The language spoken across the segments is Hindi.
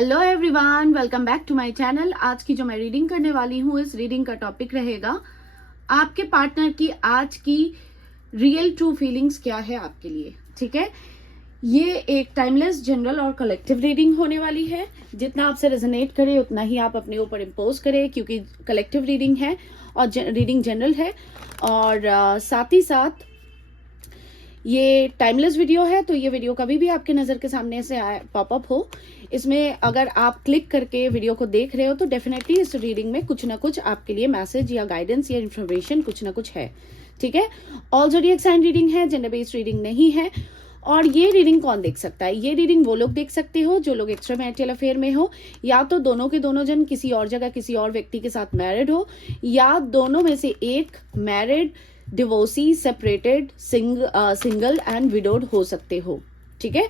Hello everyone, welcome back to my channel. आज की जो मैं रीडिंग करने वाली हूँ, इस रीडिंग का टॉपिक रहेगा आपके पार्टनर की आज की रियल ट्रू फीलिंग्स क्या है आपके लिए। ठीक है, ये एक टाइमलेस, जनरल और कलेक्टिव रीडिंग होने वाली है। जितना आपसे रेजोनेट करे उतना ही आप अपने ऊपर इम्पोज करें, क्योंकि कलेक्टिव रीडिंग है और रीडिंग जनरल है। और साथ ही साथ ये टाइमलेस वीडियो है, तो ये वीडियो कभी भी आपके नज़र के सामने से पॉपअप हो, इसमें अगर आप क्लिक करके वीडियो को देख रहे हो तो डेफिनेटली इस रीडिंग में कुछ ना कुछ आपके लिए मैसेज या गाइडेंस या इन्फॉर्मेशन कुछ ना कुछ है। ठीक है, ऑल ज़ोडिएक साइन रीडिंग है, जेंडर बेस्ड रीडिंग नहीं है। और ये रीडिंग कौन देख सकता है? ये रीडिंग वो लोग देख सकते हो जो लोग एक्स्ट्रा मैरिटल अफेयर में हो, या तो दोनों के दोनों जन किसी और जगह किसी और व्यक्ति के साथ मैरिड हो, या दोनों में से एक married, divorcee, separated, single and widowed हो सकते हो। ठीक है,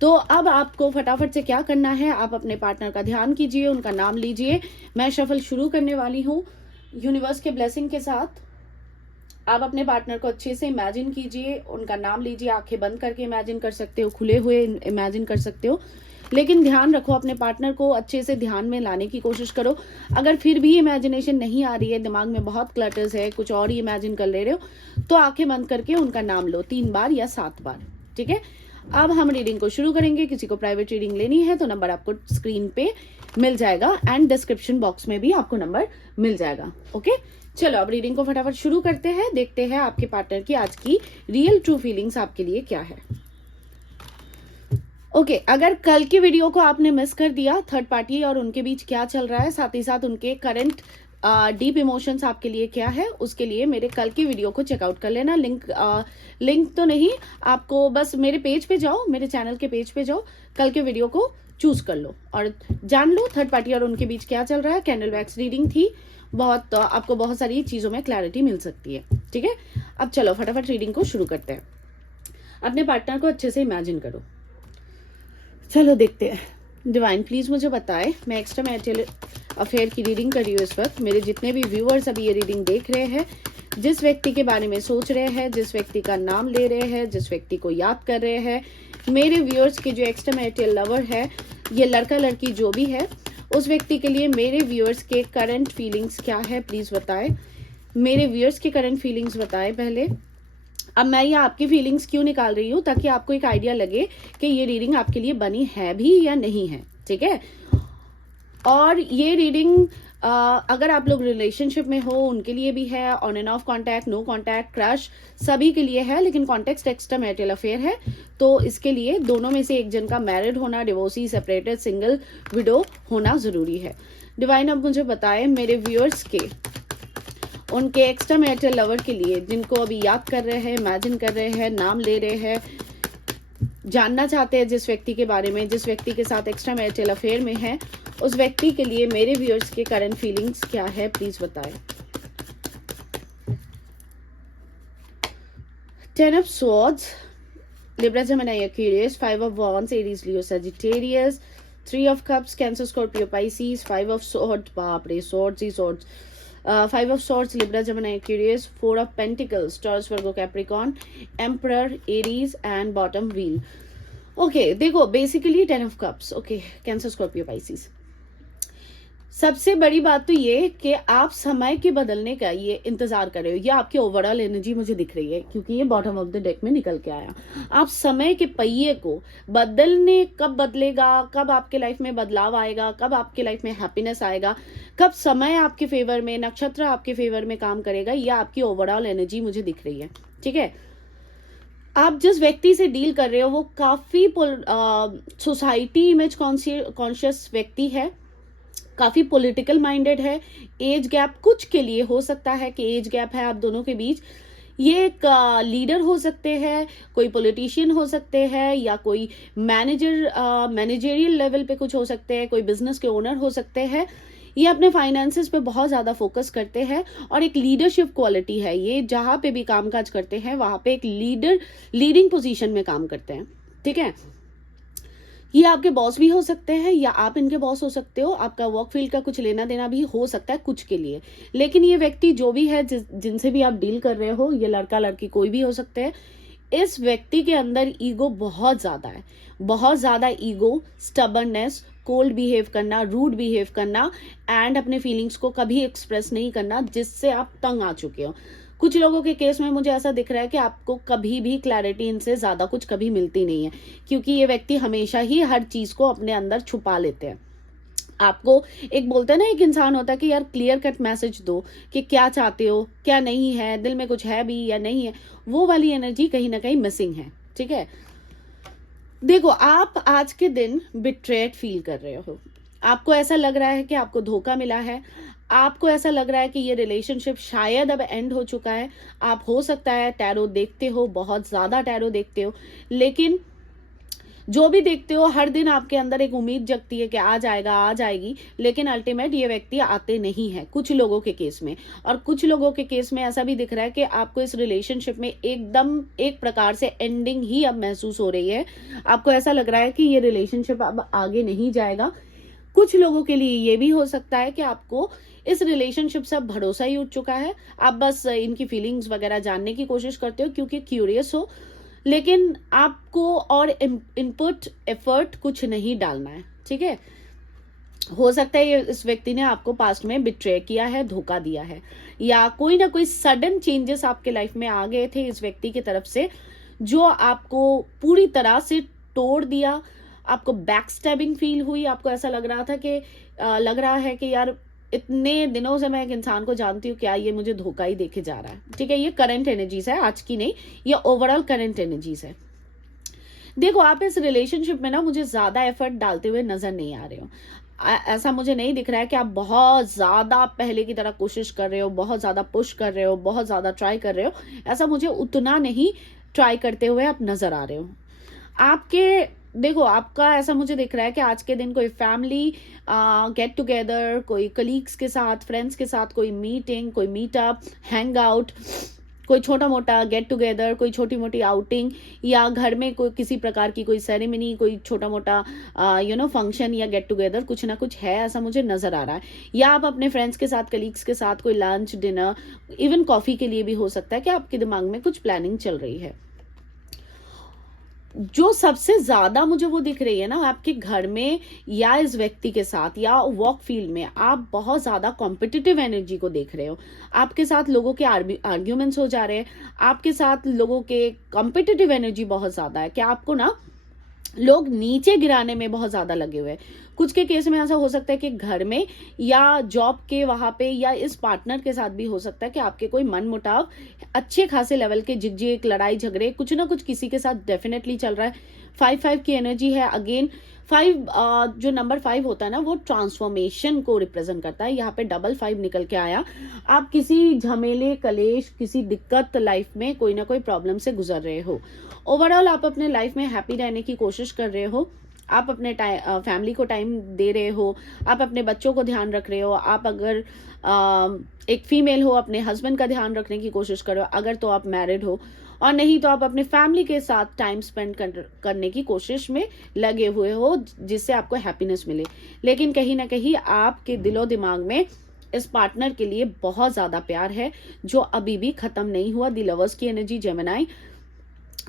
तो अब आपको फटाफट से क्या करना है, आप अपने पार्टनर का ध्यान कीजिए, उनका नाम लीजिए। मैं शफल शुरू करने वाली हूँ यूनिवर्स के ब्लेसिंग के साथ। आप अपने पार्टनर को अच्छे से इमेजिन कीजिए, उनका नाम लीजिए। आंखें बंद करके इमेजिन कर सकते हो, खुले हुए इमेजिन कर सकते हो, लेकिन ध्यान रखो, अपने पार्टनर को अच्छे से ध्यान में लाने की कोशिश करो। अगर फिर भी इमेजिनेशन नहीं आ रही है, दिमाग में बहुत क्लटर्स है, कुछ और ही इमेजिन कर ले रहे हो, तो आंखें बंद करके उनका नाम लो 3 बार या 7 बार। ठीक है, अब हम रीडिंग को शुरू करेंगे। किसी को प्राइवेट रीडिंग लेनी है तो नंबर आपको स्क्रीन पे मिल जाएगा एंड डिस्क्रिप्शन बॉक्स में भी आपको नंबर मिल जाएगा। ओके, चलो अब रीडिंग को फटाफट शुरू करते हैं। देखते हैं आपके पार्टनर की आज की रियल ट्रू फीलिंग्स आपके लिए क्या है। ओके, अगर कल की वीडियो को आपने मिस कर दिया, थर्ड पार्टी और उनके बीच क्या चल रहा है, साथ ही साथ उनके करंट डीप इमोशंस आपके लिए क्या है, उसके लिए मेरे कल की वीडियो को चेकआउट कर लेना। लिंक तो नहीं, आपको बस मेरे पेज पे जाओ, मेरे चैनल के पेज पे जाओ, कल के वीडियो को चूज कर लो और जान लो थर्ड पार्टी और उनके बीच क्या चल रहा है। कैंडल वैक्स रीडिंग थी, आपको बहुत सारी चीजों में क्लैरिटी मिल सकती है। ठीक है, अब चलो फटाफट रीडिंग को शुरू करते हैं। अपने पार्टनर को अच्छे से इमेजिन करो। चलो देखते हैं। डिवाइन प्लीज मुझे बताए, मैं एक्स्ट्रा मैरिटल अफेयर की रीडिंग कर रही हूँ इस वक्त। मेरे जितने भी व्यूअर्स अभी ये रीडिंग देख रहे हैं, जिस व्यक्ति के बारे में सोच रहे हैं, जिस व्यक्ति का नाम ले रहे हैं, जिस व्यक्ति को याद कर रहे हैं, मेरे व्यूअर्स के जो एक्स्ट्रा मैरिटल लवर है, ये लड़का लड़की जो भी है, उस व्यक्ति के लिए मेरे व्यूअर्स के करंट फीलिंग्स क्या है, प्लीज बताए। मेरे व्यूअर्स के करंट फीलिंग्स बताए पहले। अब मैं ये आपकी फीलिंग्स क्यों निकाल रही हूँ, ताकि आपको एक आइडिया लगे कि ये रीडिंग आपके लिए बनी है भी या नहीं है। ठीक है, और ये रीडिंग अगर आप लोग रिलेशनशिप में हो उनके लिए भी है, on and off contact, no contact, crush, सभी के लिए है, लेकिन कॉन्टेक्स्ट एक्स्ट्रा मैरिटल अफेयर है, तो इसके लिए दोनों में से एक जन का मैरिड होना, डिवोर्सी, सेपरेटेड, सिंगल, विडो होना जरूरी है। डिवाइन अब मुझे बताए मेरे व्यूअर्स के उनके एक्स्ट्रा मैरिटल लवर के लिए, जिनको अभी याद कर रहे हैं, इमेजिन कर रहे हैं, नाम ले रहे हैं, जानना चाहते हैं जिस व्यक्ति के बारे में, जिस व्यक्ति के साथ एक्स्ट्रा मैरिटल अफेयर में है, उस व्यक्ति के लिए मेरे व्यूअर्स के करंट फीलिंग्स क्या है, प्लीज बताएं। 10 of swords, Libra, Gemini, Aquarius, 5 of wands, Aries, Leo, Sagittarius, 3 of cups, cancer, Scorpio, Pisces, 5 of swords, बाप रे, swords he swords, 5 of swords, Libra, Gemini, Aquarius, 4 of Pentacles, Taurus, Virgo, Capricorn, Emperor, Aries and bottom wheel. Okay, देखो basically 10 of Cups, okay, Cancer, Scorpio, Pisces. सबसे बड़ी बात तो ये कि आप समय के बदलने का ये इंतजार कर रहे हो। ये आपकी ओवरऑल एनर्जी मुझे दिख रही है, क्योंकि ये बॉटम ऑफ द डेक में निकल के आया। आप समय के पहिए को बदलने, कब बदलेगा, कब आपके लाइफ में बदलाव आएगा, कब आपके लाइफ में हैप्पीनेस आएगा, कब समय आपके फेवर में, नक्षत्र आपके फेवर में काम करेगा, ये आपकी ओवरऑल एनर्जी मुझे दिख रही है। ठीक है, आप जिस व्यक्ति से डील कर रहे हो वो काफी सोसाइटी इमेज कॉन्शियस व्यक्ति है, काफी पॉलिटिकल माइंडेड है। एज गैप कुछ के लिए हो सकता है कि एज गैप है आप दोनों के बीच। ये एक लीडर हो सकते हैं, कोई पॉलिटिशियन हो सकते हैं, या कोई मैनेजरियल लेवल पे कुछ हो सकते हैं, कोई बिजनेस के ओनर हो सकते हैं। ये अपने फाइनेंसेस पे बहुत ज्यादा फोकस करते हैं और एक लीडरशिप क्वालिटी है। ये जहां पे भी कामकाज करते हैं वहां पे एक लीडिंग पोजीशन में काम करते हैं। ठीक है, ये आपके बॉस भी हो सकते हैं या आप इनके बॉस हो सकते हो। आपका वर्क फील्ड का कुछ लेना देना भी हो सकता है कुछ के लिए। लेकिन ये व्यक्ति जो भी है, जिनसे भी आप डील कर रहे हो, ये लड़का लड़की कोई भी हो सकते हैं, इस व्यक्ति के अंदर ईगो बहुत ज्यादा है, बहुत ज्यादा ईगो, स्टबर्ननेस, कोल्ड बिहेव करना, रूड बिहेव करना एंड अपने फीलिंग्स को कभी एक्सप्रेस नहीं करना, जिससे आप तंग आ चुके हो। कुछ लोगों के केस में मुझे ऐसा दिख रहा है कि आपको कभी भी क्लैरिटी इनसे ज्यादा कुछ कभी मिलती नहीं है, क्योंकि ये व्यक्ति हमेशा ही हर चीज को अपने अंदर छुपा लेते हैं। आपको एक बोलते हैं ना, एक इंसान होता है कि यार क्लियर कट मैसेज दो कि क्या चाहते हो, क्या नहीं है, दिल में कुछ है भी या नहीं है, वो वाली एनर्जी कहीं ना कहीं मिसिंग है। ठीक है, देखो आप आज के दिन बिट्रेड फील कर रहे हो, आपको ऐसा लग रहा है कि आपको धोखा मिला है, आपको ऐसा लग रहा है कि ये रिलेशनशिप शायद अब एंड हो चुका है। आप हो सकता है टैरो देखते हो, बहुत ज्यादा टैरो देखते हो, लेकिन जो भी देखते हो हर दिन आपके अंदर एक उम्मीद जगती है कि आ जाएगा, आ जाएगी, लेकिन अल्टीमेट ये व्यक्ति आते नहीं है कुछ लोगों के केस में। और कुछ लोगों के केस में ऐसा भी दिख रहा है कि आपको इस रिलेशनशिप में एकदम एक प्रकार से एंडिंग ही अब महसूस हो रही है। आपको ऐसा लग रहा है कि ये रिलेशनशिप अब आगे नहीं जाएगा। कुछ लोगों के लिए ये भी हो सकता है कि आपको इस रिलेशनशिप से अब भरोसा ही उठ चुका है, आप बस इनकी फीलिंग्स वगैरह जानने की कोशिश करते हो क्योंकि क्यूरियस हो, लेकिन आपको और इनपुट एफर्ट कुछ नहीं डालना है। ठीक है, हो सकता है ये इस व्यक्ति ने आपको पास्ट में बिट्रे किया है, धोखा दिया है, या कोई ना कोई सडन चेंजेस आपके लाइफ में आ गए थे इस व्यक्ति की तरफ से, जो आपको पूरी तरह से तोड़ दिया। आपको बैक स्टैबिंग फील हुई, आपको ऐसा लग रहा था कि लग रहा है कि यार इतने दिनों से मैं एक इंसान को जानती हूँ, क्या ये मुझे धोखा ही देके जा रहा है। ठीक है, ये करंट एनर्जीज है, आज की नहीं, ये ओवरऑल करंट एनर्जीज है। देखो आप इस रिलेशनशिप में ना मुझे ज्यादा एफर्ट डालते हुए नजर नहीं आ रहे हो। ऐसा मुझे नहीं दिख रहा है कि आप बहुत ज्यादा पहले की तरह कोशिश कर रहे हो, बहुत ज्यादा पुश कर रहे हो, बहुत ज्यादा ट्राई कर रहे हो। ऐसा मुझे उतना नहीं ट्राई करते हुए आप नजर आ रहे हो। आपके देखो आपका ऐसा मुझे दिख रहा है कि आज के दिन कोई फैमिली गेट टुगेदर, कोई कलीग्स के साथ, फ्रेंड्स के साथ कोई मीटिंग, कोई मीटअप, हैंग आउट, कोई छोटा मोटा गेट टुगेदर, कोई छोटी मोटी आउटिंग, या घर में कोई किसी प्रकार की कोई सेरेमनी, कोई छोटा मोटा फंक्शन या गेट टुगेदर, कुछ ना कुछ है, ऐसा मुझे नजर आ रहा है। या आप अपने फ्रेंड्स के साथ, कलीग्स के साथ कोई लंच, डिनर, इवन कॉफी के लिए भी हो सकता है कि आपके दिमाग में कुछ प्लानिंग चल रही है। जो सबसे ज्यादा मुझे वो दिख रही है ना, आपके घर में या इस व्यक्ति के साथ या वर्क फील्ड में आप बहुत ज्यादा कॉम्पिटिटिव एनर्जी को देख रहे हो। आपके साथ लोगों के आर्ग्यूमेंट्स हो जा रहे हैं, आपके साथ लोगों के कॉम्पिटिटिव एनर्जी बहुत ज्यादा है कि आपको ना लोग नीचे गिराने में बहुत ज्यादा लगे हुए हैं। कुछ के केस में ऐसा हो सकता है कि घर में या जॉब के वहां पे या इस पार्टनर के साथ भी हो सकता है कि आपके कोई मन मुटाव अच्छे खासे लेवल के झिकझिक, लड़ाई झगड़े, कुछ ना कुछ किसी के साथ डेफिनेटली चल रहा है। 5-5 की एनर्जी है। अगेन 5 जो नंबर 5 होता है ना, वो ट्रांसफॉर्मेशन को रिप्रेजेंट करता है। यहाँ पे 5 निकल के आया। आप किसी झमेले, कलेश, किसी दिक्कत लाइफ में कोई ना कोई प्रॉब्लम से गुजर रहे हो। ओवरऑल आप अपने लाइफ में हैप्पी रहने की कोशिश कर रहे हो, आप अपने फैमिली को टाइम दे रहे हो, आप अपने बच्चों को ध्यान रख रहे हो, आप अगर एक फीमेल हो अपने हस्बैंड का ध्यान रखने की कोशिश करो, अगर तो आप मैरिड हो, और नहीं तो आप अपने फैमिली के साथ टाइम स्पेंड करने की कोशिश में लगे हुए हो, जिससे आपको हैप्पीनेस मिले। लेकिन कहीं ना कहीं आपके दिलो दिमाग में इस पार्टनर के लिए बहुत ज्यादा प्यार है, जो अभी भी खत्म नहीं हुआ। द लवर्स की एनर्जी जेमिनी,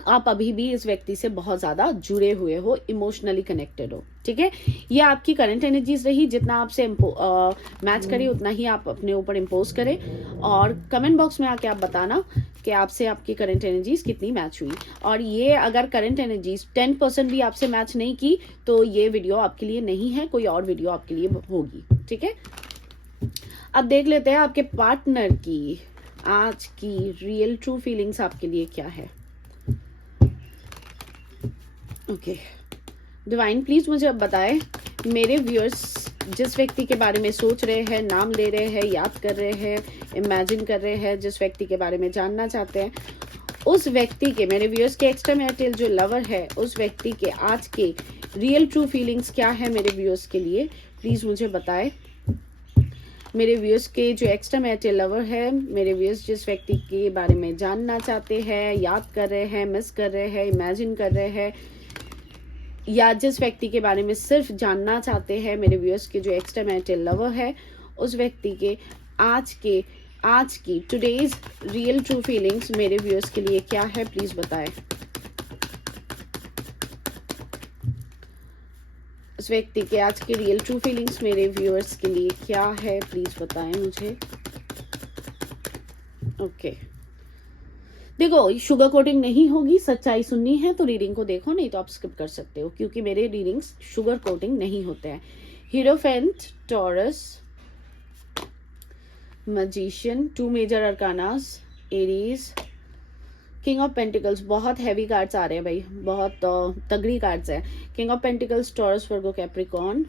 आप अभी भी इस व्यक्ति से बहुत ज्यादा जुड़े हुए हो, इमोशनली कनेक्टेड हो। ठीक है, ये आपकी करंट एनर्जीज रही। जितना आपसे मैच करे उतना ही आप अपने ऊपर इम्पोज करें, और कमेंट बॉक्स में आके आप बताना कि आपसे आपकी करंट एनर्जीज कितनी मैच हुई। और ये अगर करंट एनर्जीज 10% भी आपसे मैच नहीं की तो ये वीडियो आपके लिए नहीं है, कोई और वीडियो आपके लिए होगी। ठीक है, अब देख लेते हैं आपके पार्टनर की आज की रियल ट्रू फीलिंग्स आपके लिए क्या है। ओके डिवाइन, प्लीज मुझे अब बताएं, मेरे व्यूअर्स जिस व्यक्ति के बारे में सोच रहे हैं, नाम ले रहे हैं, याद कर रहे हैं, इमेजिन कर रहे हैं, जिस व्यक्ति के बारे में जानना चाहते हैं, उस व्यक्ति के, मेरे व्यूअर्स के एक्स्ट्रा मैरिटल जो लवर है, उस व्यक्ति के आज के रियल ट्रू फीलिंग्स क्या है मेरे व्यूअर्स के लिए, प्लीज मुझे बताएं। मेरे व्यूअर्स के जो एक्स्ट्रा मैरिटल लवर है, मेरे व्यूअर्स जिस व्यक्ति के बारे में जानना चाहते हैं, याद कर रहे हैं, मिस कर रहे हैं, इमेजिन कर रहे हैं, या जिस व्यक्ति के बारे में सिर्फ जानना चाहते हैं, मेरे व्यूअर्स के जो एक्स्ट्रा मैरिटल लवर है, उस व्यक्ति के आज की टुडेज रियल ट्रू फीलिंग्स मेरे व्यूअर्स के लिए क्या है, प्लीज बताएं। उस व्यक्ति के आज की रियल ट्रू फीलिंग्स मेरे व्यूअर्स के लिए क्या है, प्लीज बताएं मुझे। ओके देखो, शुगर कोटिंग नहीं होगी, सच्चाई सुननी है तो रीडिंग को देखो, नहीं तो आप स्किप कर सकते हो, क्योंकि मेरे रीडिंग्स शुगर कोटिंग नहीं होते हैं। Hierophant, Taurus, magician, 2 major arcanas, Aries, king of pentacles. बहुत हैवी कार्ड्स आ रहे हैं भाई, बहुत तगड़ी कार्ड्स हैं। King of pentacles, Taurus, Virgo, Capricorn,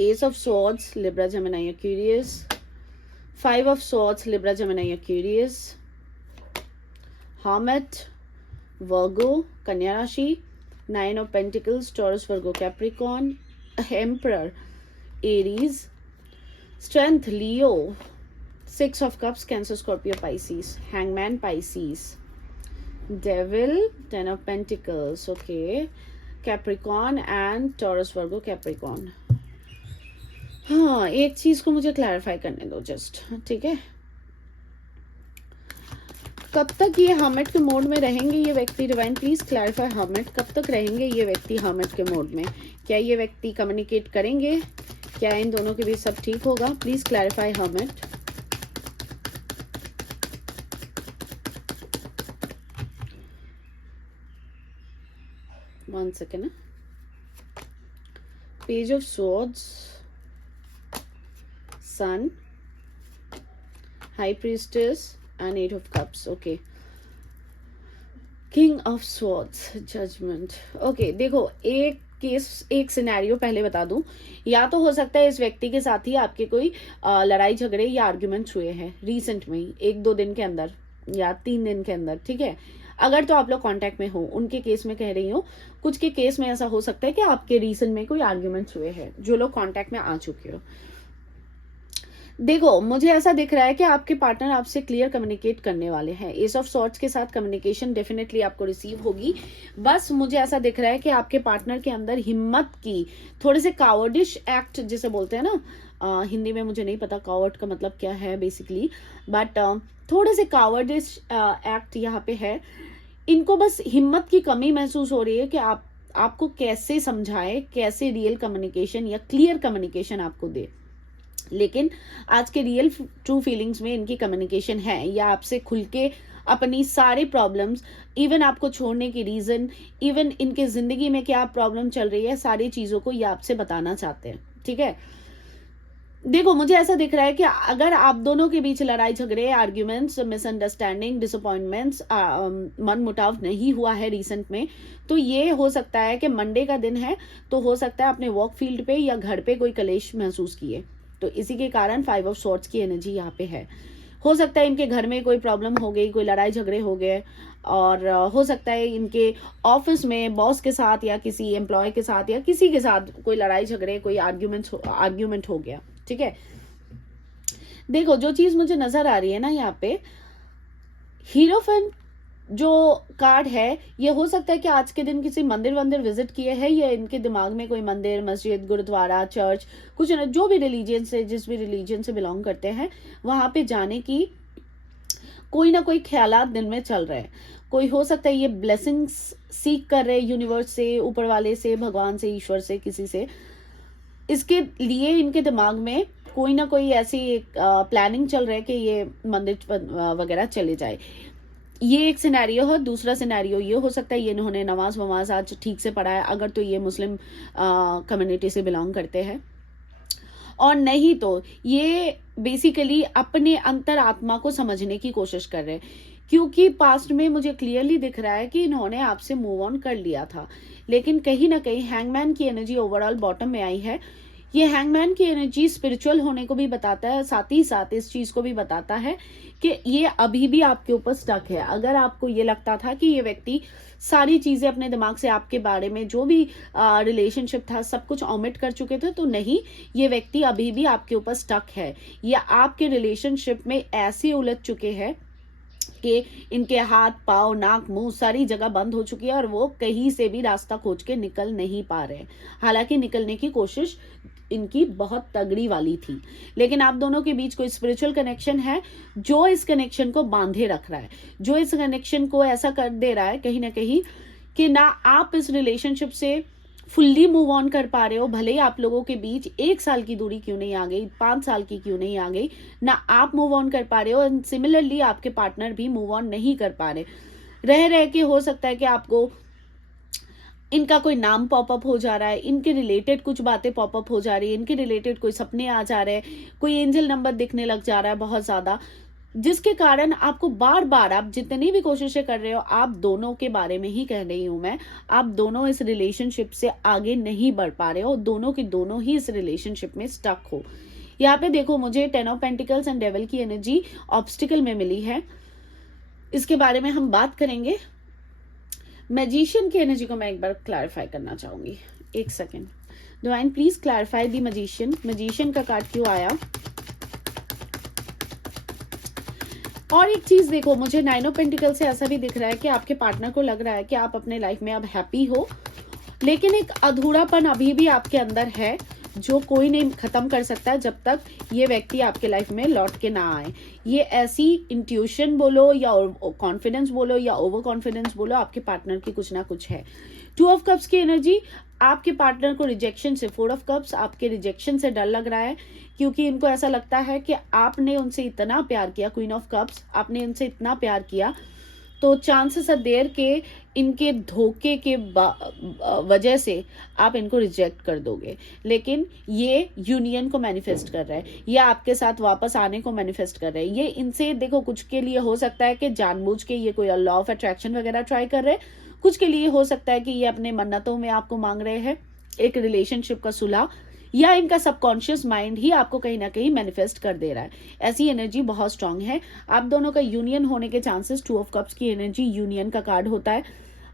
ace of swords, Libra, Gemini, Aquarius, 5 of swords, Libra, Gemini, Aquarius, hermit, Virgo, कन्या राशि, 9 of pentacles, Taurus, Virgo, Capricorn, emperor, Aries, strength, Leo, 6 of cups, Cancer, Scorpio, Pisces, Hangman, Pisces, Devil, 10 of Pentacles, okay, Capricorn and Taurus, Virgo, Capricorn। हाँ, एक चीज को मुझे क्लैरिफाई करने दो जस्ट, ठीक है। कब तक ये हर्मिट के मोड में रहेंगे ये व्यक्ति? डिवाइन प्लीज क्लैरिफाई हर्मिट, कब तक रहेंगे ये व्यक्ति हर्मिट के मोड में? क्या ये व्यक्ति कम्युनिकेट करेंगे? क्या इन दोनों के बीच सब ठीक होगा? Please clarify hermit. One second. Page of swords, sun, high priestess and 8 of cups, okay. King of swords, judgment, okay. देखो, एक केस, एक सिनेरियो पहले बता दूं, या तो हो सकता है इस व्यक्ति के साथ ही आपके कोई लड़ाई झगड़े या आर्ग्यूमेंट्स हुए हैं रिसेंट में ही, 1-2 दिन के अंदर या 3 दिन के अंदर, ठीक है। अगर तो आप लोग कांटेक्ट में हो, उनके केस में कह रही हूँ। कुछ के केस में ऐसा हो सकता है कि आपके रिसेंट में कोई आर्ग्यूमेंट्स हुए हैं, जो लोग कांटेक्ट में आ चुके हो। देखो, मुझे ऐसा दिख रहा है कि आपके पार्टनर आपसे क्लियर कम्युनिकेट करने वाले हैं। एस ऑफ सॉर्ड्स के साथ कम्युनिकेशन डेफिनेटली आपको रिसीव होगी। बस मुझे ऐसा दिख रहा है कि आपके पार्टनर के अंदर हिम्मत की, थोड़े से कावर्डिश एक्ट जिसे बोलते हैं ना, हिंदी में मुझे नहीं पता कावर्ड का मतलब क्या है बेसिकली, बट थोड़े से कावर्डिश एक्ट यहाँ पे है। इनको बस हिम्मत की कमी महसूस हो रही है कि आपको कैसे समझाए, कैसे रियल कम्युनिकेशन या क्लियर कम्युनिकेशन आपको दे। लेकिन आज के रियल ट्रू फीलिंग्स में इनकी कम्युनिकेशन है, या आपसे खुल के अपनी सारी प्रॉब्लम्स, इवन आपको छोड़ने की रीजन, इवन इनके जिंदगी में क्या प्रॉब्लम चल रही है, सारी चीजों को ये आपसे बताना चाहते हैं, ठीक है। देखो, मुझे ऐसा दिख रहा है कि अगर आप दोनों के बीच लड़ाई झगड़े, आर्ग्यूमेंट्स, मिसअंडरस्टैंडिंग, डिसअपॉइंटमेंट्स, मन मुटाव नहीं हुआ है रिसेंट में, तो ये हो सकता है कि मंडे का दिन है, तो हो सकता है अपने वर्क फील्ड पे या घर पे कोई कलेश महसूस किए, तो इसी के कारण 5 ऑफ स्वॉर्ड्स की एनर्जी यहाँ पे है। हो सकता है इनके घर में कोई प्रॉब्लम हो गई, कोई लड़ाई झगड़े हो गए, और हो सकता है इनके ऑफिस में बॉस के साथ या किसी एम्प्लॉय के साथ या किसी के साथ कोई लड़ाई झगड़े, कोई आर्ग्यूमेंट हो गया, ठीक है। देखो, जो चीज मुझे नजर आ रही है ना यहाँ पे, हीरोफेंट जो कार्ड है, ये हो सकता है कि आज के दिन किसी मंदिर विजिट किए हैं, या इनके दिमाग में कोई मंदिर, मस्जिद, गुरुद्वारा, चर्च, कुछ जो भी रिलीजियन से, जिस भी रिलीजियन से बिलोंग करते हैं, वहां पे जाने की कोई ना कोई ख्यालात दिन में चल रहे हैं। कोई हो सकता है ये ब्लेसिंग्स सीख कर रहे यूनिवर्स से, ऊपर वाले से, भगवान से, ईश्वर से, किसी से। इसके लिए इनके दिमाग में कोई ना कोई ऐसी प्लानिंग चल रहा है कि ये मंदिर वगैरह चले जाए। ये एक सिनेरियो है। दूसरा सिनेरियो ये हो सकता है ये इन्होंने नमाज वमाज आज ठीक से पढ़ा है, अगर तो ये मुस्लिम कम्युनिटी से बिलोंग करते हैं, और नहीं तो ये बेसिकली अपने अंतर आत्मा को समझने की कोशिश कर रहे हैं, क्योंकि पास्ट में मुझे क्लियरली दिख रहा है कि इन्होंने आपसे मूव ऑन कर लिया था, लेकिन कहीं ना कहीं हैंगमैन की एनर्जी ओवरऑल बॉटम में आई है। ये हैंगमैन की एनर्जी स्पिरिचुअल होने को भी बताता है, साथ ही साथ इस चीज को भी बताता है कि ये अभी भी आपके ऊपर स्टक है। अगर आपको ये लगता था कि ये व्यक्ति सारी चीजें अपने दिमाग से आपके बारे में जो भी रिलेशनशिप था सब कुछ ओमिट कर चुके थे, तो नहीं, ये व्यक्ति अभी भी आपके ऊपर स्टक है, या आपके रिलेशनशिप में ऐसे उलझ चुके हैं कि इनके हाथ, पाँव, नाक, मुंह सारी जगह बंद हो चुकी है, और वो कहीं से भी रास्ता खोज के निकल नहीं पा रहे। हालांकि निकलने की कोशिश इनकी बहुत तगड़ी वाली थी, लेकिन आप दोनों के बीच कोई स्पिरिचुअल कनेक्शन है जो इस कनेक्शन को बांधे रख रहा है, जो इस कनेक्शन को ऐसा कर दे रहा है कहीं ना कहीं कि ना आप इस रिलेशनशिप से फुल्ली मूव ऑन कर पा रहे हो। भले ही आप लोगों के बीच 1 साल की दूरी क्यों नहीं आ गई, 5 साल की क्यों नहीं आ गई, ना आप मूव ऑन कर पा रहे हो एंड सिमिलरली आपके पार्टनर भी मूव ऑन नहीं कर पा रहे। रह के हो सकता है कि आपको इनका कोई नाम पॉपअप हो जा रहा है, इनके रिलेटेड कुछ बातें पॉपअप हो जा रही है, इनके रिलेटेड कोई सपने आ जा रहे हैं, कोई एंजल नंबर दिखने लग जा रहा है बहुत ज्यादा, जिसके कारण आपको बार बार, आप जितनी भी कोशिशें कर रहे हो, आप दोनों के बारे में ही कह रही हूं मैं, आप दोनों इस रिलेशनशिप से आगे नहीं बढ़ पा रहे हो, दोनों के दोनों ही इस रिलेशनशिप में स्टक हो। यहाँ पे देखो मुझे 10 ऑफ पेंटिकल्स एंड डेविल की एनर्जी ऑब्स्टिकल में मिली है, इसके बारे में हम बात करेंगे। मैजिशियन की एनर्जी को मैं एक बार क्लैरिफाई करना चाहूंगी, एक second. Divine please clarify the magician. Magician का कार्ड क्यों आया? और एक चीज देखो, मुझे 9 ऑफ पेंटिकल से ऐसा भी दिख रहा है कि आपके पार्टनर को लग रहा है कि आप अपने लाइफ में अब हैप्पी हो, लेकिन एक अधूरापन अभी भी आपके अंदर है जो कोई नहीं खत्म कर सकता जब तक ये व्यक्ति आपके लाइफ में लौट के ना आए। ये ऐसी इंट्यूशन बोलो या कॉन्फिडेंस बोलो या ओवर कॉन्फिडेंस बोलो, आपके पार्टनर की कुछ ना कुछ है। 2 ऑफ कप्स की एनर्जी, आपके पार्टनर को रिजेक्शन से, 4 ऑफ कप्स आपके रिजेक्शन से डर लग रहा है, क्योंकि इनको ऐसा लगता है कि आपने उनसे इतना प्यार किया, क्वीन ऑफ कप्स, आपने उनसे इतना प्यार किया तो चांसेस है देर के इनके धोखे के वजह से आप इनको रिजेक्ट कर दोगे, लेकिन ये यूनियन को मैनिफेस्ट कर रहा है, ये आपके साथ वापस आने को मैनिफेस्ट कर रहे हैं। ये इनसे देखो, कुछ के लिए हो सकता है कि जानबूझ के ये कोई लॉ ऑफ अट्रैक्शन वगैरह ट्राई कर रहे हैं, कुछ के लिए हो सकता है कि ये अपने मन्नतों में आपको मांग रहे हैं एक रिलेशनशिप का सुलह, या इनका सबकॉन्शियस माइंड ही आपको कहीं ना कहीं मैनिफेस्ट कर दे रहा है। ऐसी एनर्जी बहुत स्ट्रांग है। आप दोनों का यूनियन होने के चांसेस, 2 ऑफ कप्स की एनर्जी यूनियन का कार्ड होता है,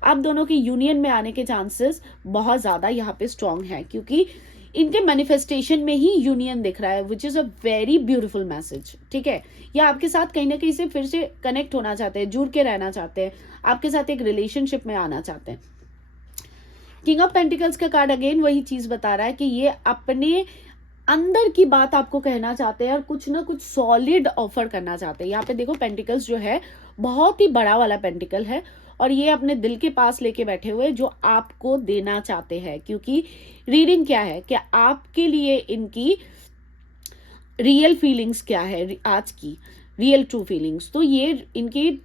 आप दोनों के यूनियन में आने के चांसेस बहुत ज्यादा यहाँ पे स्ट्रांग है, क्योंकि इनके मैनिफेस्टेशन में ही यूनियन दिख रहा है, which is a very beautiful message. ठीक है, या आपके साथ कहीं ना कहीं से फिर से कनेक्ट होना चाहते हैं, जुड़ के रहना चाहते हैं, आपके साथ एक रिलेशनशिप में आना चाहते हैं। किंग ऑफ पेंटिकल्स का कार्ड अगेन वही चीज बता रहा है कि ये अपने अंदर की बात आपको कहना चाहते हैं और कुछ ना कुछ सॉलिड ऑफर करना चाहते हैं। यहाँ पे देखो पेंटिकल्स जो है बहुत ही बड़ा वाला पेंटिकल है और ये अपने दिल के पास लेके बैठे हुए जो आपको देना चाहते हैं, क्योंकि रीडिंग क्या है कि आपके लिए इनकी रियल फीलिंग्स क्या है, आज की रियल ट्रू फीलिंग्स। तो ये इनकी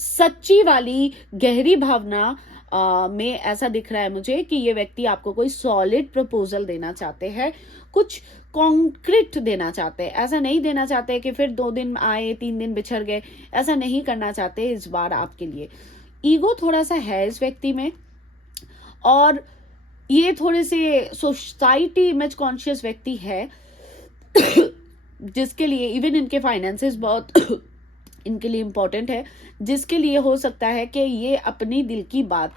सच्ची वाली गहरी भावना में ऐसा दिख रहा है मुझे कि ये व्यक्ति आपको कोई सॉलिड प्रपोजल देना चाहते हैं, कुछ कॉन्क्रीट देना चाहते हैं। ऐसा नहीं देना चाहते कि फिर 2 दिन आए 3 दिन बिछड़ गए, ऐसा नहीं करना चाहते इस बार आपके लिए। ईगो थोड़ा सा है इस व्यक्ति में और ये थोड़े से सोसाइटी इमेज कॉन्शियस व्यक्ति है जिसके लिए इवन इनके फाइनेंसेस बहुत इनके लिए इंपॉर्टेंट है, जिसके लिए हो सकता है कि ये अपनी दिल की बात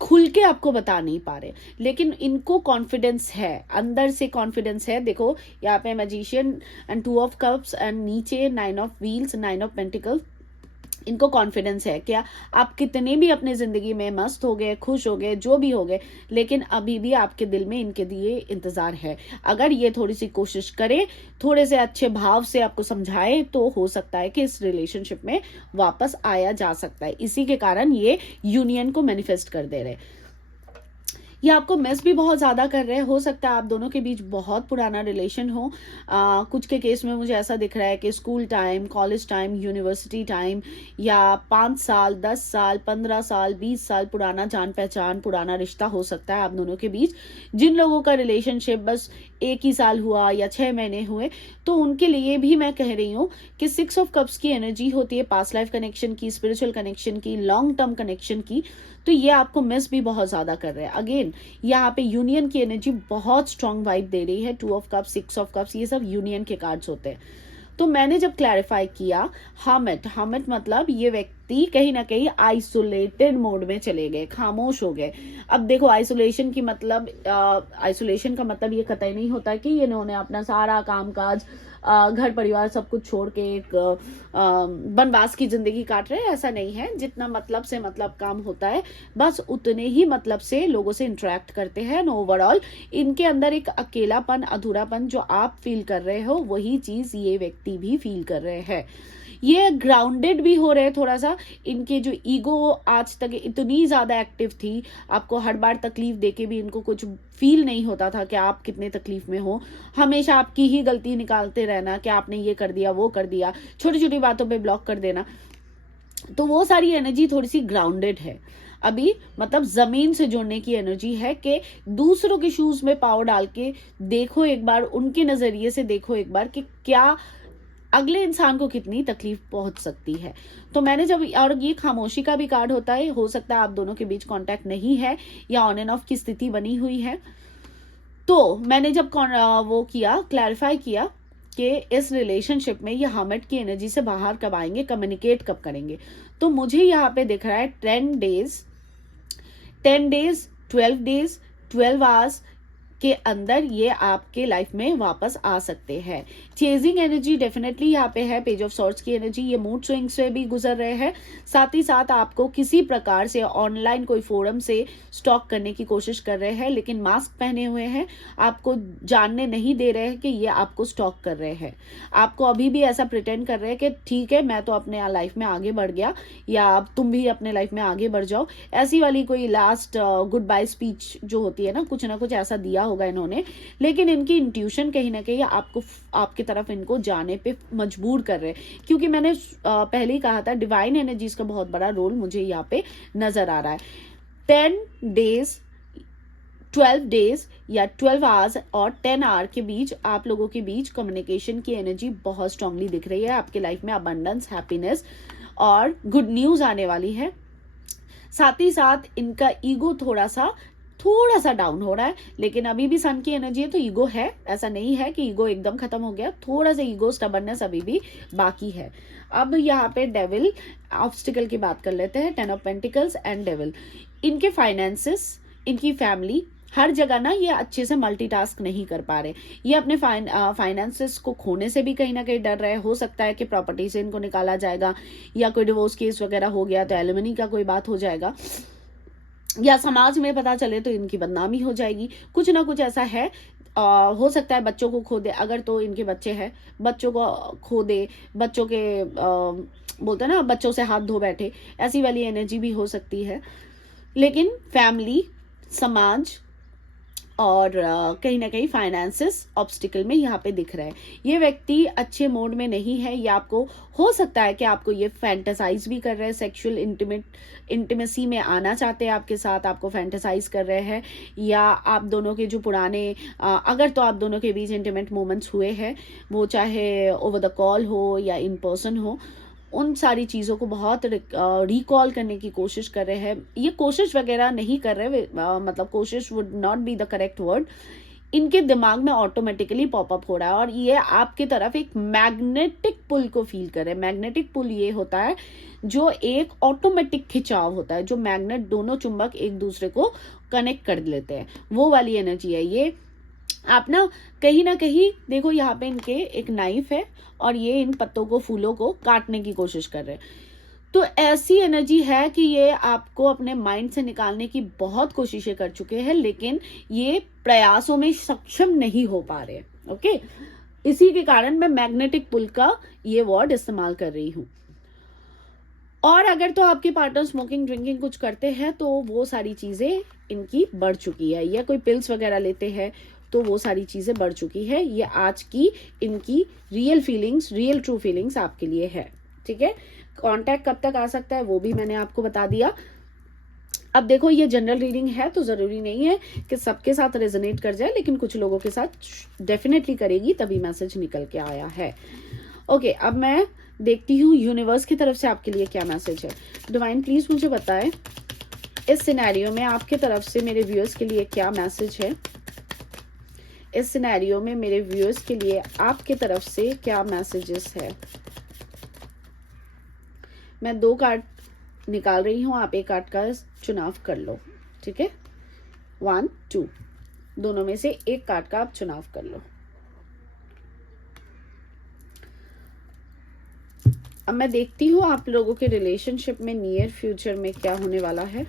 खुल के आपको बता नहीं पा रहे, लेकिन इनको कॉन्फिडेंस है, अंदर से कॉन्फिडेंस है। देखो यहाँ पे magician and 2 of cups and नीचे 9 ऑफ व्हील्स, 9 ऑफ पेंटिकल्स। इनको कॉन्फिडेंस है क्या आप कितने भी अपने जिंदगी में मस्त हो गए, खुश हो गए, जो भी हो गए, लेकिन अभी भी आपके दिल में इनके लिए इंतजार है। अगर ये थोड़ी सी कोशिश करे, थोड़े से अच्छे भाव से आपको समझाए, तो हो सकता है कि इस रिलेशनशिप में वापस आया जा सकता है। इसी के कारण ये यूनियन को मैनिफेस्ट कर दे रहे। ये आपको मिस भी बहुत ज्यादा कर रहे हैं। हो सकता है आप दोनों के बीच बहुत पुराना रिलेशन हो। कुछ के केस में मुझे ऐसा दिख रहा है कि school time, college time, university time, या 5 साल, 10 साल, 15 साल, 20 साल पुराना जान पहचान, पुराना रिश्ता हो सकता है आप दोनों के बीच। जिन लोगों का रिलेशनशिप बस 1 ही साल हुआ या 6 महीने हुए, तो उनके लिए भी मैं कह रही हूँ कि 6 ऑफ कप्स की एनर्जी होती है पास्ट लाइफ कनेक्शन की, स्पिरिचुअल कनेक्शन की, लॉन्ग टर्म कनेक्शन की। तो ये आपको मिस भी बहुत ज्यादा कर रहे हैं। अगेन यहाँ पे यूनियन की एनर्जी बहुत स्ट्रॉन्ग वाइब दे रही है। 2 ऑफ कप्स, 6 ऑफ कप्स, ये सब यूनियन के कार्ड्स होते हैं। तो मैंने जब क्लैरिफाई किया हर्मिट मतलब ये व्यक्ति कहीं ना कहीं आइसोलेटेड मोड में चले गए, खामोश हो गए। अब देखो आइसोलेशन की मतलब आइसोलेशन का मतलब ये कतई नहीं होता कि इन्होंने अपना सारा कामकाज घर परिवार सब कुछ छोड़ के एक वनवास की जिंदगी काट रहे हैं, ऐसा नहीं है। जितना मतलब से मतलब काम होता है बस उतने ही मतलब से लोगों से इंटरेक्ट करते हैं। ओवरऑल इनके अंदर एक अकेलापन, अधूरापन जो आप फील कर रहे हो वही चीज ये व्यक्ति भी फील कर रहे हैं। ये ग्राउंडेड भी हो रहे थोड़ा सा। इनके जो ईगो आज तक इतनी ज्यादा एक्टिव थी, आपको हर बार तकलीफ देके भी इनको कुछ फील नहीं होता था कि आप कितने तकलीफ में हो। हमेशा आपकी ही गलती निकालते रहना कि आपने ये कर दिया, वो कर दिया, छोटी छोटी बातों पे ब्लॉक कर देना। तो वो सारी एनर्जी थोड़ी सी ग्राउंडेड है अभी, मतलब जमीन से जुड़ने की एनर्जी है कि दूसरों के शूज में पाँव डाल के देखो एक बार, उनके नजरिए से देखो एक बार कि क्या अगले इंसान को कितनी तकलीफ पहुंच सकती है। तो मैंने जब, और ये खामोशी का भी कार्ड होता है, हो सकता है आप दोनों के बीच कांटेक्ट नहीं है या ऑन एंड ऑफ की स्थिति बनी हुई है। तो मैंने जब वो किया, क्लैरिफाई किया कि इस रिलेशनशिप में ये हर्मिट की एनर्जी से बाहर कब आएंगे, कम्युनिकेट कब करेंगे, तो मुझे यहाँ पे दिख रहा है 10 डेज 12 डेज 12 आवर्स के अंदर ये आपके लाइफ में वापस आ सकते हैं। चेजिंग एनर्जी डेफिनेटली यहाँ पे है। पेज ऑफ सॉर्ड्स की एनर्जी, ये मूड स्विंग से भी गुजर रहे हैं। साथ ही साथ आपको किसी प्रकार से ऑनलाइन कोई फोरम से स्टॉक करने की कोशिश कर रहे हैं, लेकिन मास्क पहने हुए हैं, आपको जानने नहीं दे रहे हैं कि ये आपको स्टॉक कर रहे हैं। आपको अभी भी ऐसा प्रिटेंड कर रहे हैं कि ठीक है मैं तो अपने लाइफ में आगे बढ़ गया, या अब तुम भी अपने लाइफ में आगे बढ़ जाओ। ऐसी वाली कोई लास्ट गुड बाय स्पीच जो होती है ना कुछ ऐसा दिया होगा इन्होंने। लेकिन इनकी इंट्यूशन कहीं ना कहीं आपको, आपकी तरफ इनको जाने पे मजबूर कर रहे हैं, क्योंकि मैंने पहले ही कहा था डिवाइन एनर्जीज का बहुत बड़ा रोल मुझे यहाँ पे नजर आ रहा है। 10 डेज 12 डेज या 12 आवर्स और 10 आवर के बीच आप लोगों के बीच कम्युनिकेशन की एनर्जी बहुत स्ट्रांगली दिख रही है। आपके लाइफ में अबंडेंस, हैप्पीनेस और गुड न्यूज आने वाली है। साथ ही साथ इनका ईगो थोड़ा सा डाउन हो रहा है, लेकिन अभी भी सन की एनर्जी है तो ईगो है, ऐसा नहीं है कि ईगो एकदम खत्म हो गया। थोड़ा सा ईगो, स्टबर्ननेस अभी भी बाकी है। अब यहाँ पे डेविल ऑब्स्टिकल की बात कर लेते हैं। 10 ऑफ पेंटिकल्स एंड डेविल। इनके फाइनेंसेस, इनकी फैमिली, हर जगह ना ये अच्छे से मल्टीटास्क नहीं कर पा रहे। ये अपने फाइनेंसेस को खोने से भी कहीं ना कहीं डर रहे। हो सकता है कि प्रॉपर्टी से इनको निकाला जाएगा, या कोई डिवोर्स केस वगैरह हो गया तो एलिमनी का कोई बात हो जाएगा, या समाज में पता चले तो इनकी बदनामी हो जाएगी। कुछ ना कुछ ऐसा है। हो सकता है बच्चों को खो दे, अगर तो इनके बच्चे हैं, बच्चों को खो दे, बच्चों के बोलते हैं ना बच्चों से हाथ धो बैठे, ऐसी वाली एनर्जी भी हो सकती है। लेकिन फैमिली, समाज और कहीं ना कहीं फाइनेंसेस ऑब्स्टिकल में यहाँ पे दिख रहा है। ये व्यक्ति अच्छे मोड में नहीं है। ये आपको, हो सकता है कि आपको ये फैंटेसाइज भी कर रहे हैं, सेक्सुअल इंटीमेसी में आना चाहते हैं आपके साथ, आपको फैंटेसाइज कर रहे हैं, या आप दोनों के जो पुराने अगर तो आप दोनों के बीच इंटीमेट मोमेंट्स हुए हैं, वो चाहे ओवर द कॉल हो या इन पर्सन हो, उन सारी चीज़ों को बहुत रिकॉल करने की कोशिश कर रहे हैं। ये कोशिश वगैरह नहीं कर रहे, मतलब कोशिश would not be the correct word. इनके दिमाग में ऑटोमेटिकली पॉपअप हो रहा है और ये आपके तरफ एक मैग्नेटिक पुल को फील कर रहे हैं। मैग्नेटिक पुल ये होता है जो एक ऑटोमेटिक खिंचाव होता है, जो मैग्नेट, दोनों चुंबक एक दूसरे को कनेक्ट कर लेते हैं, वो वाली एनर्जी है ये। आप ना कहीं देखो, यहाँ पे इनके एक नाइफ है और ये इन पत्तों को, फूलों को काटने की कोशिश कर रहे हैं। तो ऐसी एनर्जी है कि ये आपको अपने माइंड से निकालने की बहुत कोशिशें कर चुके हैं, लेकिन ये प्रयासों में सक्षम नहीं हो पा रहे। ओके, इसी के कारण मैं मैग्नेटिक पुल का ये वर्ड इस्तेमाल कर रही हूं। और अगर तो आपके पार्टनर स्मोकिंग, ड्रिंकिंग कुछ करते हैं तो वो सारी चीजें इनकी बढ़ चुकी है, या कोई पिल्स वगैरह लेते हैं तो वो सारी चीजें बढ़ चुकी है। ये आज की इनकी real feelings, real true feelings आपके लिए है। ठीक है, कांटेक्ट कब तक आ सकता है वो भी मैंने आपको बता दिया। अब देखो, ये जनरल रीडिंग है तो जरूरी नहीं है कि सबके साथ रेजोनेट कर जाए, लेकिन कुछ लोगों के साथ डेफिनेटली करेगी, तभी मैसेज निकल के आया है। ओके, अब मैं देखती हूँ यूनिवर्स की तरफ से आपके लिए क्या मैसेज है। डिवाइन प्लीज मुझे बताएं इस सिनेरियो में आपके तरफ से मेरे व्यूअर्स के लिए क्या मैसेज है। इस सिनेरियो में मेरे व्यूअर्स के लिए आपके तरफ से क्या मैसेजेस है। मैं 2 कार्ड निकाल रही हूँ, आप एक कार्ड का चुनाव कर लो, ठीक है। 1 2 दोनों में से एक कार्ड का आप चुनाव कर लो। अब मैं देखती हूँ आप लोगों के रिलेशनशिप में नियर फ्यूचर में क्या होने वाला है।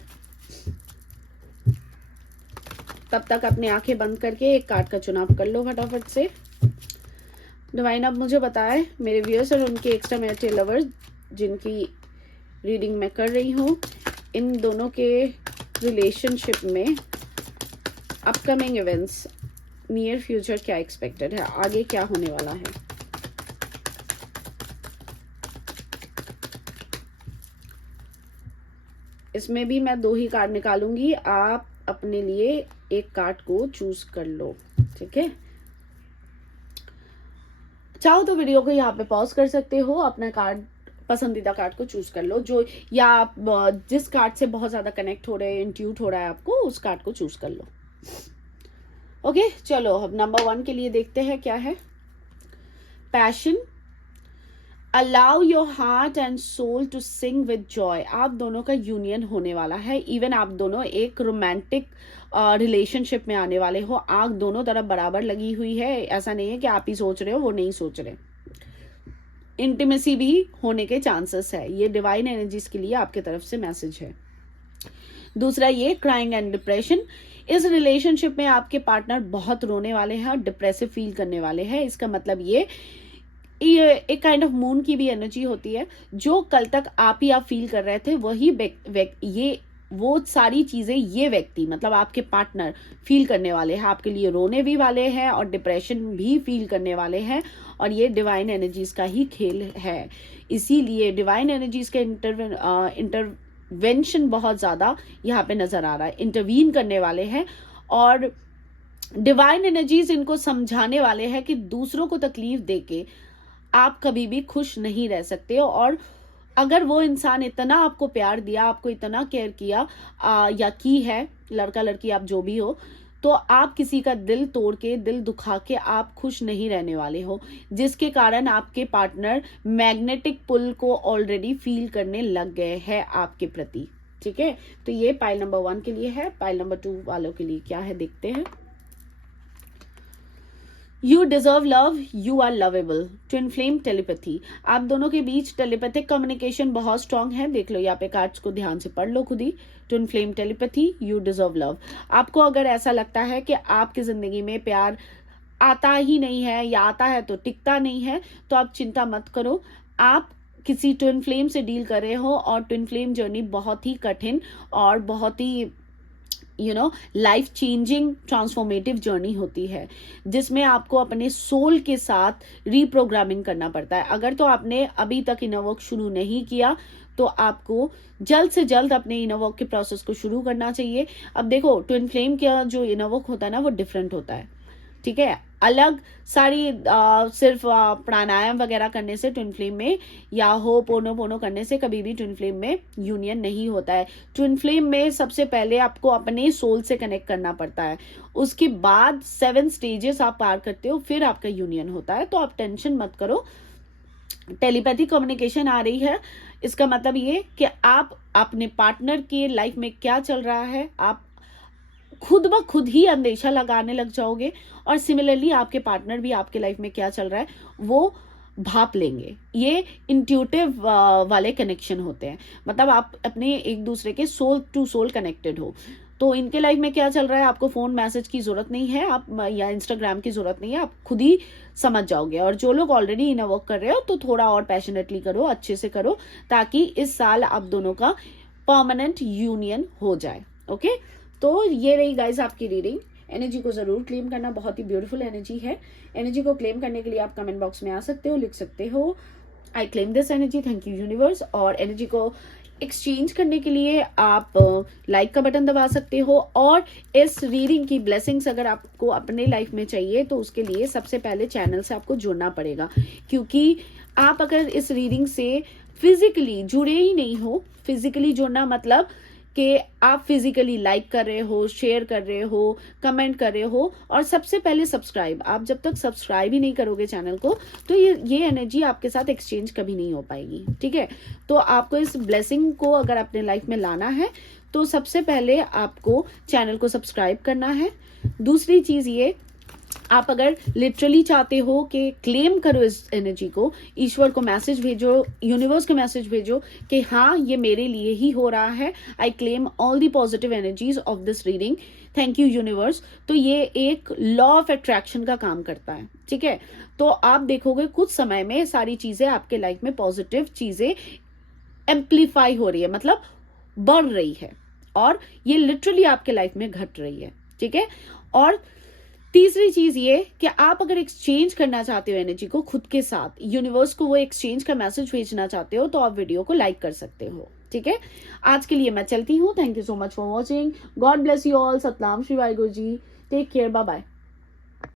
तब तक अपनी आंखें बंद करके एक कार्ड का चुनाव कर लो फटाफट से। डिवाइन अब मुझे बताए मेरे व्यूअर्स और उनके एक्स्ट्रा मैरिटल लवर्स जिनकी रीडिंग मैं कर रही हूँ, इन दोनों के रिलेशनशिप में अपकमिंग इवेंट्स, नियर फ्यूचर क्या एक्सपेक्टेड है, आगे क्या होने वाला है। इसमें भी मैं 2 ही कार्ड निकालूंगी, आप अपने लिए एक कार्ड को चूज कर लो, ठीक है। चाहो तो वीडियो को यहाँ पे पॉज कर सकते हो, अपना कार्ड, पसंदीदा कार्ड को चूज कर लो, जो या आप जिस कार्ड से बहुत ज्यादा कनेक्ट हो रहे हैं, इंट्यूट हो रहा है आपको, उस कार्ड को चूज कर लो। ओके, चलो अब नंबर 1 के लिए देखते हैं क्या है। Passion, allow your heart and soul to sing with joy. आप दोनों का यूनियन होने वाला है। इवन आप दोनों एक रोमांटिक रिलेशनशिप में आने वाले हो। आंख दोनों तरफ बराबर लगी हुई है, ऐसा नहीं है कि आप ही सोच रहे हो वो नहीं सोच रहे। इंटीमेसी भी होने के चांसेस है, ये डिवाइन एनर्जीज के लिए आपके तरफ से मैसेज है। दूसरा ये क्राइंग एंड डिप्रेशन, इस रिलेशनशिप में आपके पार्टनर बहुत रोने वाले हैं और डिप्रेसिव फील करने वाले हैं। इसका मतलब ये एक काइंड ऑफ मून की भी एनर्जी होती है, जो कल तक आप फील कर रहे थे वही ये वो सारी चीजें ये व्यक्ति मतलब आपके पार्टनर फील करने वाले हैं, आपके लिए रोने भी वाले हैं और डिप्रेशन भी फील करने वाले हैं। और ये डिवाइन एनर्जीज का ही खेल है, इसीलिए डिवाइन एनर्जीज के इंटरवेंशन बहुत ज्यादा यहाँ पे नजर आ रहा है, इंटरवीन करने वाले हैं। और डिवाइन एनर्जीज इनको समझाने वाले हैं कि दूसरों को तकलीफ देके आप कभी भी खुश नहीं रह सकते हो। और अगर वो इंसान इतना आपको प्यार दिया, आपको इतना केयर किया या की है, लड़का लड़की आप जो भी हो, तो आप किसी का दिल तोड़ के, दिल दुखा के आप खुश नहीं रहने वाले हो, जिसके कारण आपके पार्टनर मैग्नेटिक पुल को ऑलरेडी फील करने लग गए हैं आपके प्रति, ठीक है। तो ये पाइल नंबर 1 के लिए है। पाइल नंबर 2 वालों के लिए क्या है देखते हैं। You deserve love, you are lovable, twin flame telepathy. आप दोनों के बीच टेलीपैथिक कम्युनिकेशन बहुत स्ट्रांग है। देख लो यहाँ पे कार्ड्स को ध्यान से पढ़ लो खुद ही। Twin flame telepathy, you deserve love. आपको अगर ऐसा लगता है कि आपकी जिंदगी में प्यार आता ही नहीं है या आता है तो टिकता नहीं है, तो आप चिंता मत करो। आप किसी ट्विन फ्लेम से डील कर रहे हो और ट्विन फ्लेम जर्नी बहुत ही कठिन और बहुत ही लाइफ चेंजिंग ट्रांसफॉर्मेटिव जर्नी होती है, जिसमें आपको अपने सोल के साथ रीप्रोग्रामिंग करना पड़ता है। अगर तो आपने अभी तक इनर वर्क शुरू नहीं किया तो आपको जल्द से जल्द अपने इनर वर्क के प्रोसेस को शुरू करना चाहिए। अब देखो, ट्विन फ्लेम का जो इनर वर्क होता है ना, वो डिफरेंट होता है, ठीक है। अलग सारी सिर्फ प्राणायाम वगैरह करने से ट्विन फ्लेम में या हो पोनो करने से कभी भी ट्विन फ्लेम में यूनियन नहीं होता है। ट्विन फ्लेम में सबसे पहले आपको अपने सोल से कनेक्ट करना पड़ता है, उसके बाद 7 स्टेजेस आप पार करते हो, फिर आपका यूनियन होता है। तो आप टेंशन मत करो, टेलीपैथिक कम्युनिकेशन आ रही है, इसका मतलब ये कि आप अपने पार्टनर के लाइफ में क्या चल रहा है आप खुद ब खुद ही अंदेशा लगाने लग जाओगे, और सिमिलरली आपके पार्टनर भी आपके लाइफ में क्या चल रहा है वो भाप लेंगे। ये इंट्यूटिव वाले कनेक्शन होते हैं, मतलब आप अपने एक दूसरे के सोल टू सोल कनेक्टेड हो। तो इनके लाइफ में क्या चल रहा है आपको फोन मैसेज की जरूरत नहीं है, आप या इंस्टाग्राम की जरूरत नहीं है, आप खुद ही समझ जाओगे। और जो लोग ऑलरेडी इनर वर्क कर रहे हो तो थोड़ा और पैशनेटली करो, अच्छे से करो, ताकि इस साल आप दोनों का परमानेंट यूनियन हो जाए। ओके, तो ये रही गाइस आपकी रीडिंग। एनर्जी को जरूर क्लेम करना, बहुत ही ब्यूटीफुल एनर्जी है। एनर्जी को क्लेम करने के लिए आप कमेंट बॉक्स में आ सकते हो, लिख सकते हो I claim this energy, thank you universe. और एनर्जी को एक्सचेंज करने के लिए आप लाइक का बटन दबा सकते हो। और इस रीडिंग की ब्लेसिंग्स अगर आपको अपने लाइफ में चाहिए तो उसके लिए सबसे पहले चैनल से आपको जुड़ना पड़ेगा, क्योंकि आप अगर इस रीडिंग से फिजिकली जुड़े ही नहीं हो, फिजिकली जुड़ना मतलब कि आप फिजिकली लाइक कर रहे हो, शेयर कर रहे हो, कमेंट कर रहे हो, और सबसे पहले सब्सक्राइब। आप जब तक सब्सक्राइब ही नहीं करोगे चैनल को तो ये एनर्जी आपके साथ एक्सचेंज कभी नहीं हो पाएगी, ठीक है। तो आपको इस ब्लेसिंग को अगर अपने लाइफ में लाना है तो सबसे पहले आपको चैनल को सब्सक्राइब करना है। दूसरी चीज ये, आप अगर लिटरली चाहते हो कि क्लेम करो इस एनर्जी को, ईश्वर को मैसेज भेजो, यूनिवर्स को मैसेज भेजो कि हाँ ये मेरे लिए ही हो रहा है, I claim all the positive energies of this reading, thank you universe. तो ये एक लॉ ऑफ अट्रैक्शन का काम करता है, ठीक है। तो आप देखोगे कुछ समय में सारी चीजें आपके लाइफ में, पॉजिटिव चीजें एम्प्लीफाई हो रही है, मतलब बढ़ रही है, और ये लिटरली आपके लाइफ में घट रही है, ठीक है। और तीसरी चीज ये कि आप अगर एक्सचेंज करना चाहते हो एनर्जी को खुद के साथ, यूनिवर्स को वो एक्सचेंज का मैसेज भेजना चाहते हो, तो आप वीडियो को लाइक कर सकते हो, ठीक है। आज के लिए मैं चलती हूँ। Thank you so much for watching. God bless you all. Satnam Shri Waheguru ji. Take care. Bye bye.